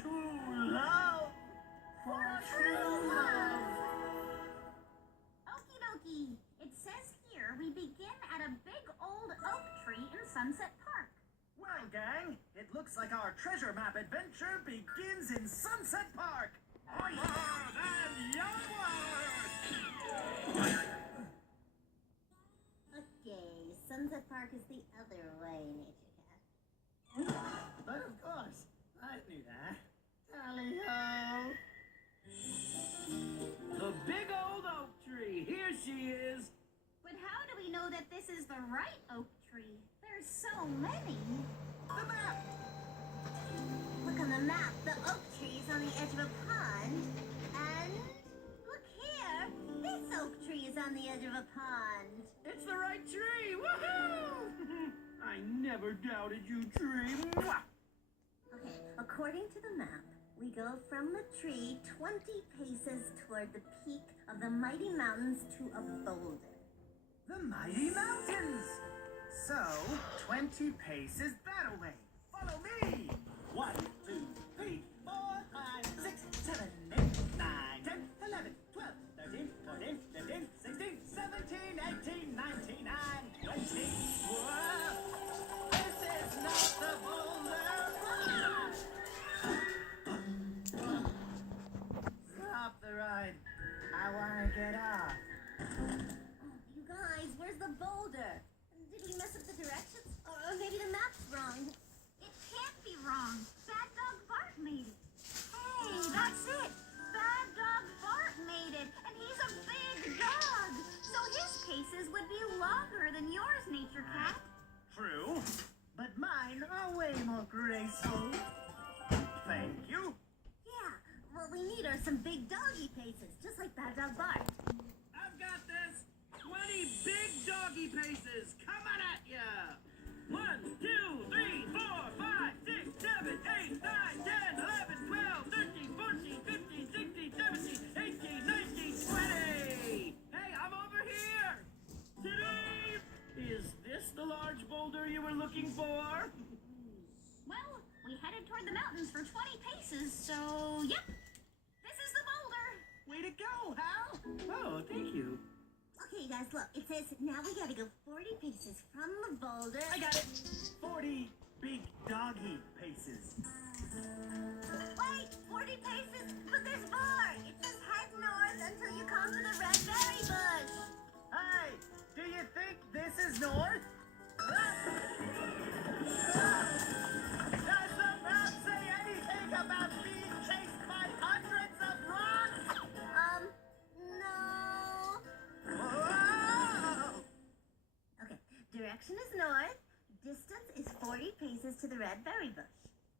true love. For true love. Okie dokie. It says here we begin at a big old oak tree in Sunset Park. Well, gang, it looks like our treasure map adventure begins in Sunset Park. Onward and onward! Okay, Sunset Park is the other way, Nature Cat. But of course, I knew that. Tally-ho! The big old oak tree, here she is. But how do we know that this is the right oak tree? There's so many. The map! Look on the map, the oak tree is on the edge of a pond, and look here, this oak tree is on the edge of a pond. It's the right tree! Woohoo! I never doubted you, tree. Mwah! Okay, according to the map, we go from the tree 20 paces toward the peak of the mighty mountains to a boulder. The mighty mountains! So, 20 paces that way. Follow me! 1, 2, 3, 4, 5, 6, 7, 8, 9, 10, 11, 12, 13, 14, 15, 16, 17, 18, 19, and 20. Whoa! This is not the boulder! Stop the ride. I want to get off. You guys, where's the boulder? Did we mess up the directions? Or maybe the map's wrong. It can't be wrong. Bad Dog Bart made it. Hey, that's it. Bad Dog Bart made it. And he's a big dog. So his paces would be longer than yours, Nature Cat. True, but mine are way more graceful. Thank you. Yeah, what we need are some big doggy paces, just like Bad Dog Bart. I've got this. 20 big doggy paces coming at ya. 1, 2, 3, 4, 5, 6, 7, 8, 9, 10, 11, 12, 13, 14, 15, 16, 17, 18, 19, 20. Hey, I'm over here. Ta-da! Is this the large boulder you were looking for? Well, we headed toward the mountains for 20 paces, so yep. This is the boulder. Way to go, Hal. Oh, thank you. Okay, you guys, look. It says now we gotta go 40 paces from the boulder. I got it. 40 big doggy paces. Wait, 40 paces? But there's more. It says head north until you come to the red berry bush. Hey, do you think this is north? Does the map say anything about being chased by hundreds of rocks? No. Whoa! Okay, direction is north. Distance is 40 paces to the red berry bush.